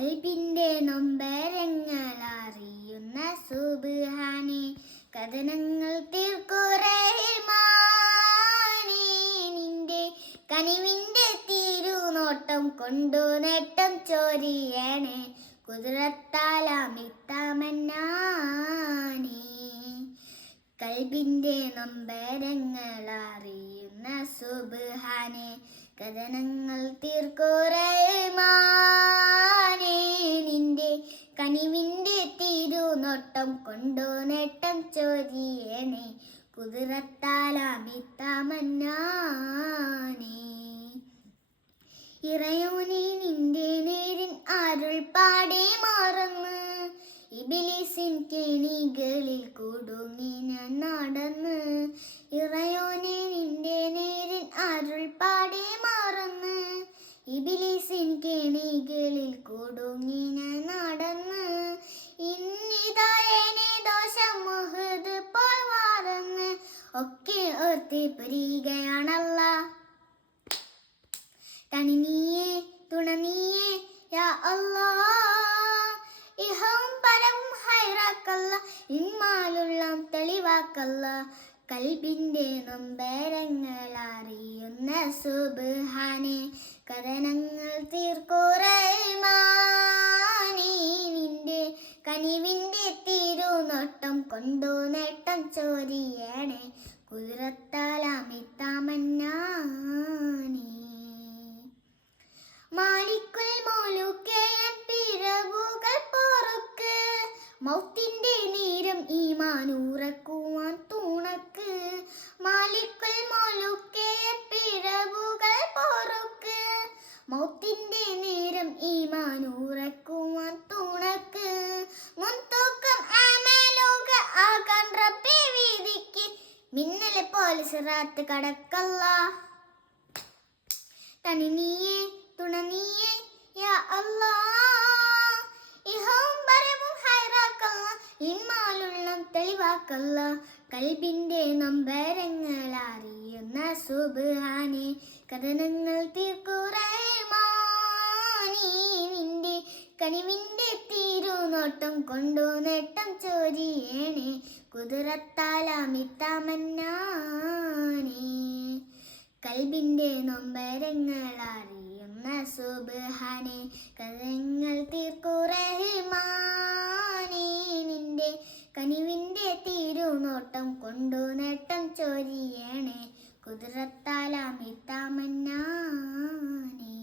കൽബിന്റെ നൊമ്പരങ്ങൾ അറിയുന്ന സുബ്ഹാനേ, കഥനങ്ങൾ തീർക്കൂ റഹ്മാനേ. നിന്റെ കനിവിന്റെ തിരുനോട്ടം കൊണ്ടു നേട്ടം ചൊരിയണേ, കുദ്റത്താലമിത്തമന്നാനേ. കൽബിന്റെ നൊമ്പരങ്ങൾ അറിയുന്ന സുബ്ഹാനേ, കഥനങ്ങൾ തീർക്കൂ റഹ്മാനേ. നിന്റെ കനിവിന്റെ തിരുനോട്ടം കൊണ്ടു നേട്ടം ചൊരിയണേ, കുദ്റത്താലമിത്തമന്നാനേ. ഇറയോനെ നിന്റെ നേരിൻ അരുൾ പാടെ മറന്ന്, ഇബ്ലീസിൻ കെണികളിൽ കുടുങ്ങി ഞാൻ നടന്ന്. ഇറയോനെ നിന്റെ നേരിൻ അരുൾ പാടെ മറന്ന്, ഇബ്ലീസിൻ കെണികളിൽ കുടുങ്ങി ഞാൻ നടന്ന്. ഇന്നിതായനെ ദോഷം മുഹദ് പോൽ മറന്ന്, ഒക്കെ ഓർത്ത് പരികയാണല്ലാ. തണി നീയേ തുണ നീയേ യാ അല്ലാഹ്, ഇഹവും പരവും ഹൈറാക്കല്ല, ഇന്മാലുള്ള തെളിവാക്കല്ല. കൽബിന്റെ നൊമ്പരങ്ങൾ അറിയുന്ന സുബ്ഹാനേ, കഥനങ്ങൾ തീർക്കൂ റഹ്മാനേ. നിന്റെ കനിവിന്റെ തിരുനോട്ടം കൊണ്ടു നേട്ടം ചൊരിയണേ, കുദ്റത്താലമിത്തമന്നാനേ. മാലിക്കുൽ മുലൂക്കേ പിഴവുകൾ പൊറുക്ക്, മൗത്തിന്റെ നേരം ഈമാനൂറക്കുവാൻ തുണക്ക്. മാലിക്കുൽ മുലൂക്കേ പിഴവുകൾ പൊറുക്ക്, മൗത്തിന്റെ നേരം ഈമാനൂറക്കുവാൻ തുണക്ക്. മുൻതൂക്കം അമലുകൾ ആകാൻ റബ്ബേ വീതിക്ക്, മിന്നലെ പോലെ സിറാത്ത് കടക്കല്ല. തണി നീയേ തുണ നീയേ യാ അല്ലാഹ്, ഇഹവും പരവും ഹൈറാക്കല്ല, ഇന്മാലുള്ള തെളിവാക്കല്ല. കൽബിന്റെ നൊമ്പരങ്ങൾ അറിയുന്ന സുബ്ഹാനേ, കഥനങ്ങൾ തീർക്കൂ റഹ്മാനേ. നിന്റെ കനിവിന്റെ തിരുനോട്ടം കൊണ്ടു നേട്ടം ചൊരിയണേ, കുദ്റത്താലമിത്തമന്നാനേ. കൽബിന്റെ നൊമ്പരങ്ങൾ അറിയുന്ന സുബ്ഹാനേ, കഥനങ്ങൾ തീർക്കൂ റഹ്മാനേ. നിന്റെ കനിവിന്റെ തിരുനോട്ടം കൊണ്ടു നേട്ടം ചൊരിയണേ, കുദ്റത്താലമിത്തമന്നാനേ.